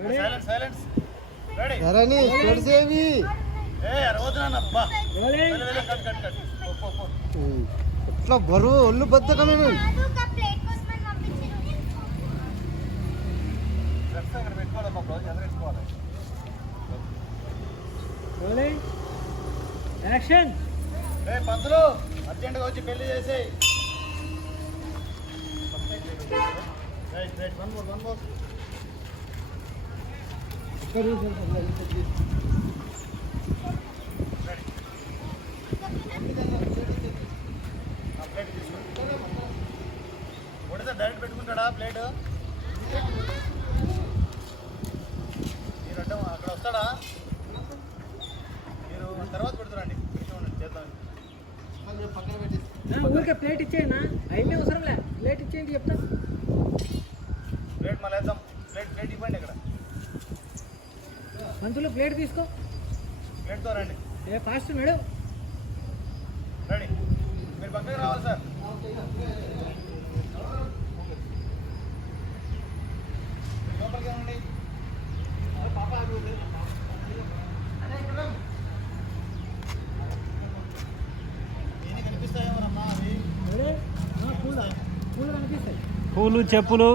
Silence silence ready Dharani కొడిసేవి ఏ అరవద్దునా అబ్బా వెళ్ళి వెళ్ళి కట్ కట్ కట్. పో, పో, పో. ఇట్లా బరువు ఒళ్ళు ఎదురేసుకోవాలి యాక్షన్ రే పంతులు అర్జెంట్గా వచ్చి పెళ్ళి చేసేయ్. Right right one more one more plate తీసుకో కొడితే డైరెక్ట్ పెట్టుకుంటాడా ప్లేట్ మీరు అంటే అక్కడ వస్తాడా మీరు తర్వాత పెడుతురండి కూర్చోండి చేద్దాం పక్కన పెట్టేసి ఊరికే ప్లేట్ ఇచ్చేయనా అయినా అవసరంలే ప్లేట్ ఇచ్చేయండి చెప్తాను ప్లేట్ మళ్ళీ వేద్దాం ప్లేట్ ప్లేట్ ఇవ్వండి ఇక్కడ మంతులు ప్లేట్ తీసుకో. ప్లేట్తో రండి. ఏ ఫాస్ట్ మేడం. రెడీ. మీరు పక్కకి రావాలి సార్. లోపలికి పూలు చెప్పులు.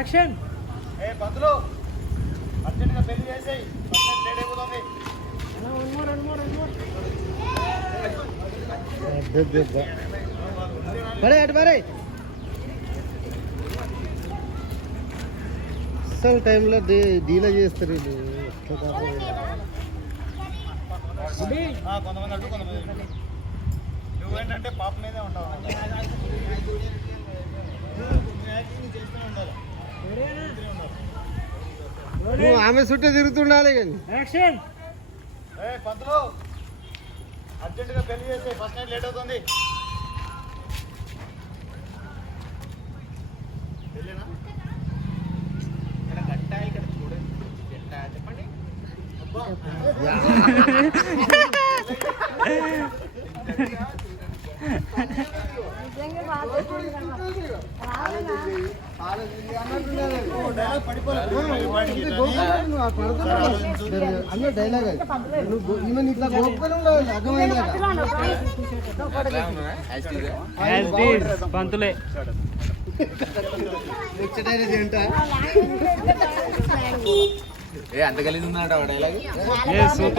యాక్షన్ ఏ పంతులు అర్జెంట్గా పెళ్ళి చేసేయి. లేట్ అయిపోతుంది. పడే అటు పడే అసలు టైంలో డీలా చేస్తారు వీళ్ళు. కొంతమంది అడ్డు కొంతమంది. నువ్వేంటంటే పాప మీదే ఉంటావు. చేస్తూనే ఉండాలి. నువ్వు ఆమె చుట్టూ తిరుగుతుండాలి కానీ. యాక్షన్! ఏ పంతులు! అర్జెంటుగా పెళ్ళి చేస్తే ఫస్ట్ నైట్ లేట్ అవుతుంది. చెప్పండి? అన్న డైలాగ్ నువ్వు ఈమె ఇట్లా గోపురం అర్థమైందా పంతులే నెక్స్ట్ డైలాగ్? ఏంటా ఏ అంత గలీజ్ ఉందంట డైలాగ్